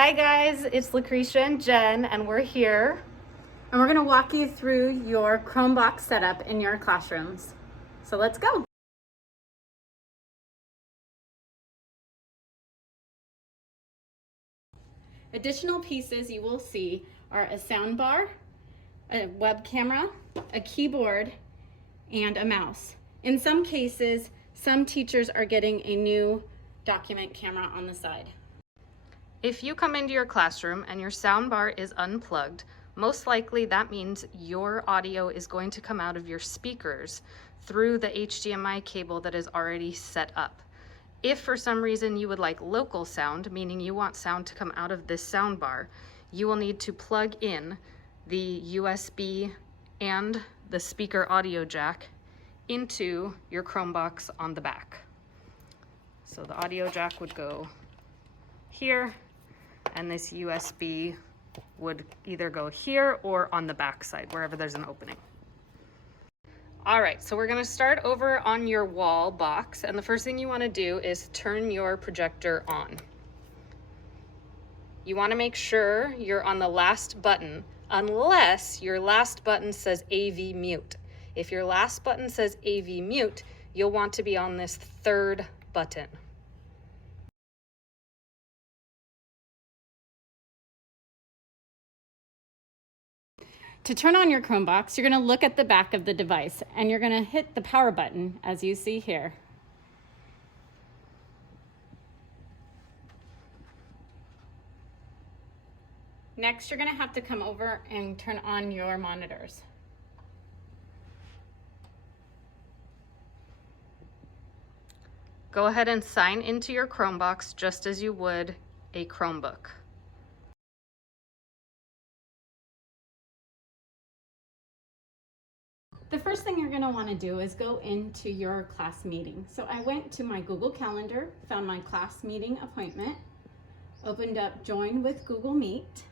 Hi guys, it's Lucretia and Jen, and we're here. And we're gonna walk you through your Chromebox setup in your classrooms. So let's go. Additional pieces you will see are a sound bar, a web camera, a keyboard, and a mouse. In some cases, some teachers are getting a new document camera on the side. If you come into your classroom and your soundbar is unplugged, most likely that means your audio is going to come out of your speakers through the HDMI cable that is already set up. If for some reason you would like local sound, meaning you want sound to come out of this soundbar, you will need to plug in the USB and the speaker audio jack into your Chromebox on the back. So the audio jack would go here, and this USB would either go here or on the back side, wherever there's an opening. All right, so we're gonna start over on your wall box, and the first thing you wanna do is turn your projector on. You wanna make sure you're on the last button, unless your last button says AV mute. If your last button says AV mute, you'll want to be on this third button. To turn on your Chromebox, you're going to look at the back of the device and you're going to hit the power button as you see here. Next, you're going to have to come over and turn on your monitors. Go ahead and sign into your Chromebox just as you would a Chromebook. The first thing you're going to want to do is go into your class meeting. So I went to my Google Calendar, found my class meeting appointment, opened up Join with Google Meet.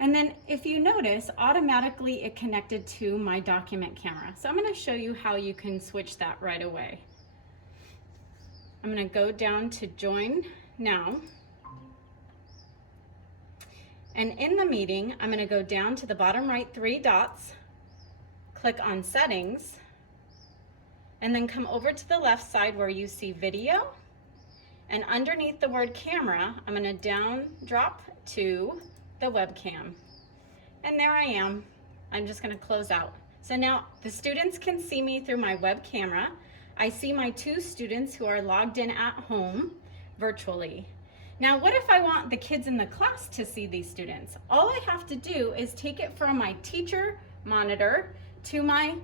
And then if you notice, automatically it connected to my document camera. So I'm going to show you how you can switch that right away. I'm going to go down to Join Now. And in the meeting, I'm going to go down to the bottom right 3 dots, click on Settings, and then come over to the left side where you see Video. And underneath the word Camera, I'm going to down drop to the webcam. And there I am. I'm just going to close out. So now the students can see me through my web camera. I see my 2 students who are logged in at home virtually. Now, what if I want the kids in the class to see these students? All I have to do is take it from my teacher monitor to my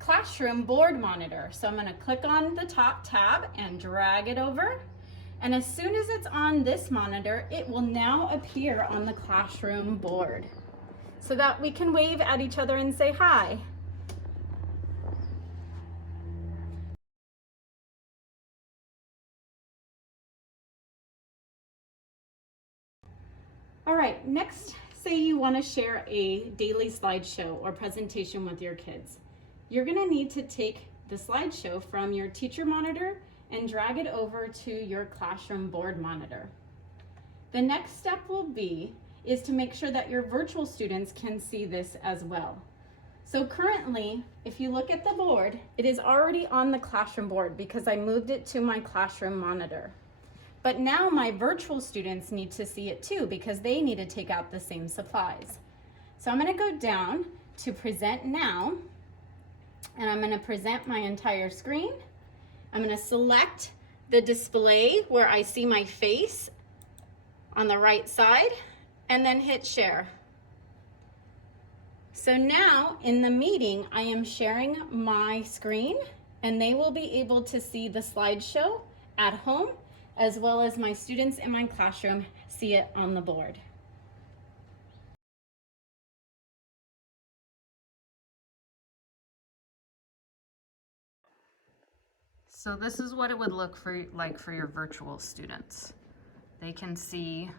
classroom board monitor. So I'm going to click on the top tab and drag it over. And as soon as it's on this monitor, it will now appear on the classroom board so that we can wave at each other and say hi. All right, next, say you want to share a daily slideshow or presentation with your kids. You're going to need to take the slideshow from your teacher monitor and drag it over to your classroom board monitor. The next step is to make sure that your virtual students can see this as well. So currently, if you look at the board, it is already on the classroom board because I moved it to my classroom monitor. But now my virtual students need to see it too because they need to take out the same supplies. So I'm going to go down to Present Now, and I'm going to present my entire screen. I'm going to select the display where I see my face on the right side and then hit Share. So now in the meeting, I am sharing my screen and they will be able to see the slideshow at home as well as my students in my classroom see it on the board. So this is what it would look like for your virtual students. They can see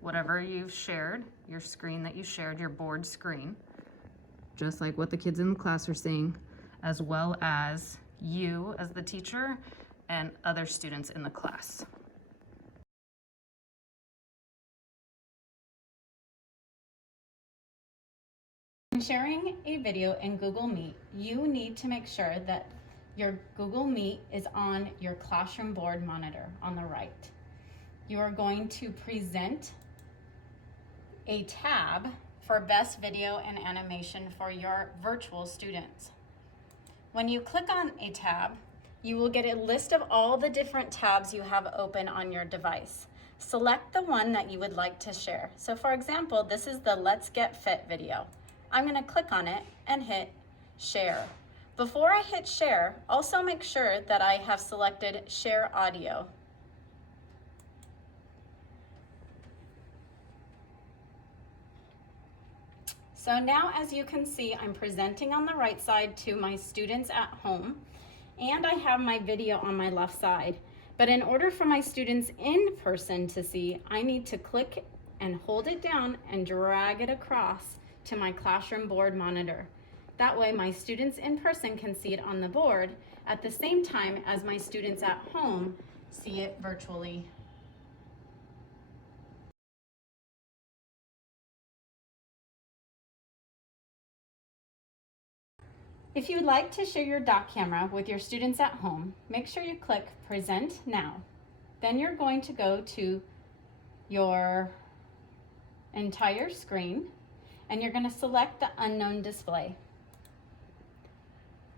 whatever you've shared, your screen that you shared, your board screen, just like what the kids in the class are seeing, as well as you as the teacher and other students in the class. When sharing a video in Google Meet, you need to make sure that your Google Meet is on your classroom board monitor on the right. You are going to present a tab for best video and animation for your virtual students. When you click on a tab, you will get a list of all the different tabs you have open on your device. Select the one that you would like to share. So for example, this is the Let's Get Fit video. I'm going to click on it and hit share. Before I hit share, also make sure that I have selected share audio. So now, as you can see, I'm presenting on the right side to my students at home, and I have my video on my left side. But in order for my students in person to see, I need to click and hold it down and drag it across to my classroom board monitor. That way my students in person can see it on the board at the same time as my students at home see it virtually. If you would like to share your doc camera with your students at home, make sure you click Present Now. Then you're going to go to your entire screen and you're going to select the unknown display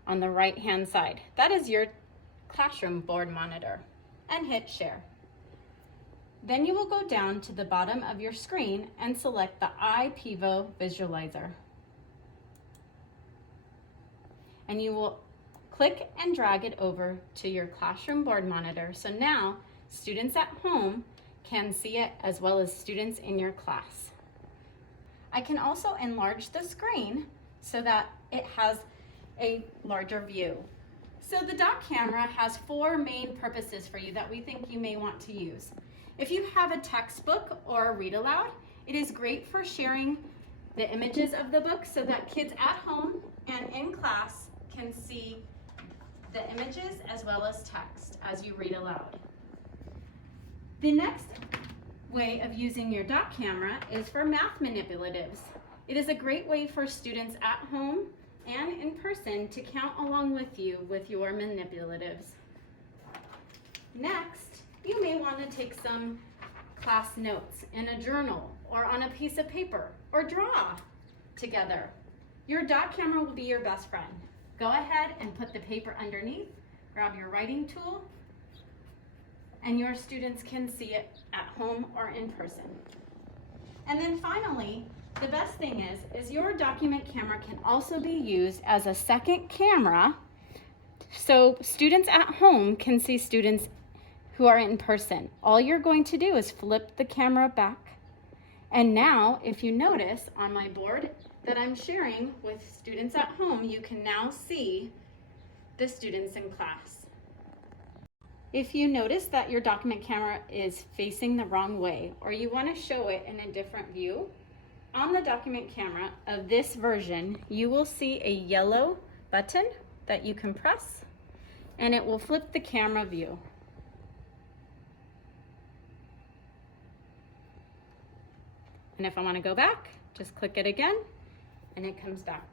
on the right hand side. That is your classroom board monitor, and hit share. Then you will go down to the bottom of your screen and select the iPivo visualizer. And you will click and drag it over to your classroom board monitor. So now students at home can see it as well as students in your class. I can also enlarge the screen so that it has a larger view. So the doc camera has 4 main purposes for you that we think you may want to use. If you have a textbook or a read aloud, it is great for sharing the images of the book so that kids at home and in class can see the images as well as text as you read aloud. The next way of using your doc camera is for math manipulatives. It is a great way for students at home and in person to count along with you with your manipulatives. Next, you may want to take some class notes in a journal or on a piece of paper or draw together. Your doc camera will be your best friend. Go ahead and put the paper underneath, grab your writing tool, and your students can see it at home or in person. And then finally, the best thing is your document camera can also be used as a second camera so students at home can see students who are in person. All you're going to do is flip the camera back. And now, if you notice on my board that I'm sharing with students at home, you can now see the students in class. If you notice that your document camera is facing the wrong way, or you want to show it in a different view, on the document camera of this version, you will see a yellow button that you can press, and it will flip the camera view. And if I want to go back, just click it again, and it comes back.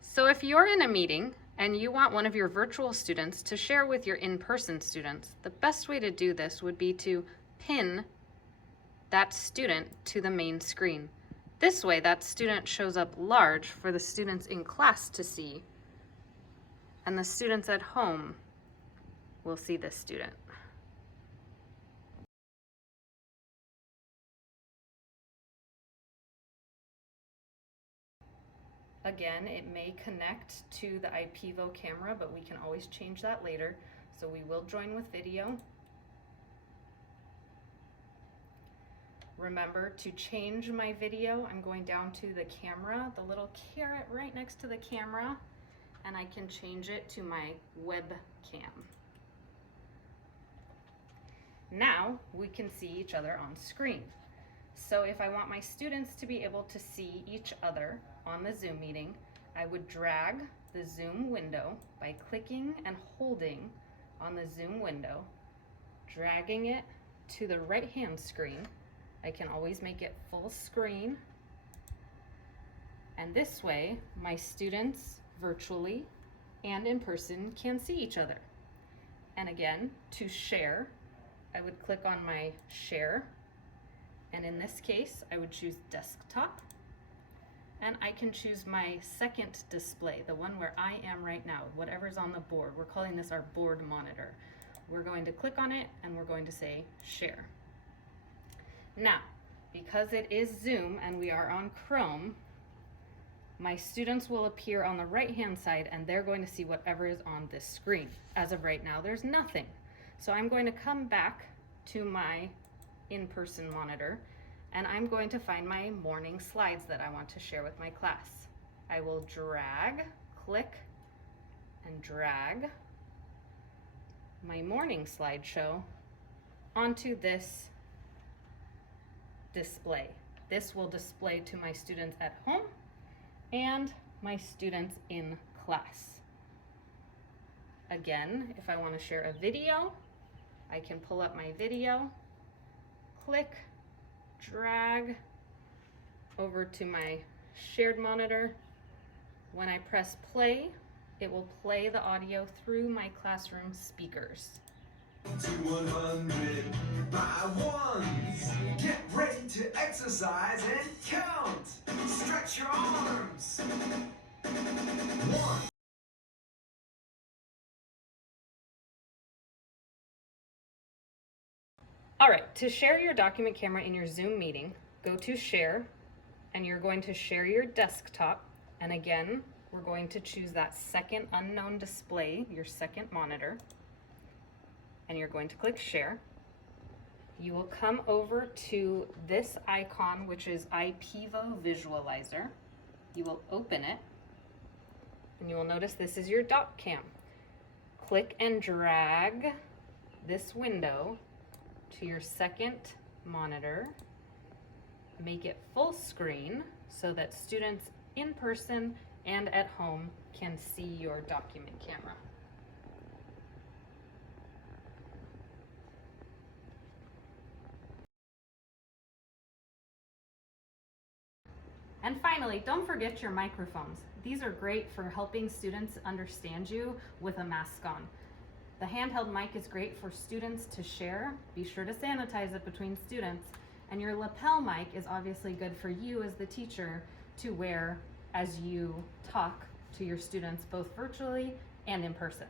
So if you're in a meeting and you want one of your virtual students to share with your in-person students, the best way to do this would be to pin that student to the main screen. This way, that student shows up large for the students in class to see, and the students at home will see this student. Again, it may connect to the iPivo camera, but we can always change that later. So we will join with video. Remember to change my video. I'm going down to the camera, the little caret right next to the camera, and I can change it to my webcam. Now we can see each other on screen. So if I want my students to be able to see each other on the Zoom meeting, I would drag the Zoom window by clicking and holding on the Zoom window, dragging it to the right-hand screen. I can always make it full screen. And this way, my students virtually and in person can see each other. And again, to share, I would click on my share. And in this case, I would choose desktop. And I can choose my second display, the one where I am right now, whatever's on the board. We're calling this our board monitor. We're going to click on it and we're going to say share. Now, because it is Zoom and we are on Chrome, my students will appear on the right-hand side and they're going to see whatever is on this screen. As of right now, there's nothing. So I'm going to come back to my in-person monitor and I'm going to find my morning slides that I want to share with my class. I will drag, click, and drag my morning slideshow onto this display. This will display to my students at home and my students in class. Again, if I want to share a video, I can pull up my video, click, drag over to my shared monitor. When I press play, it will play the audio through my classroom speakers. To 100 by ones. Get ready to exercise and count. Stretch your arms. 1. All right, to share your document camera in your Zoom meeting, go to share and you're going to share your desktop. And again, we're going to choose that second unknown display, your second monitor. And you're going to click share. You will come over to this icon, which is iPivo Visualizer. You will open it and you will notice this is your doc cam. Click and drag this window to your second monitor. Make it full screen so that students in person and at home can see your document camera. And finally, don't forget your microphones. These are great for helping students understand you with a mask on. The handheld mic is great for students to share. Be sure to sanitize it between students. And your lapel mic is obviously good for you as the teacher to wear as you talk to your students both virtually and in person.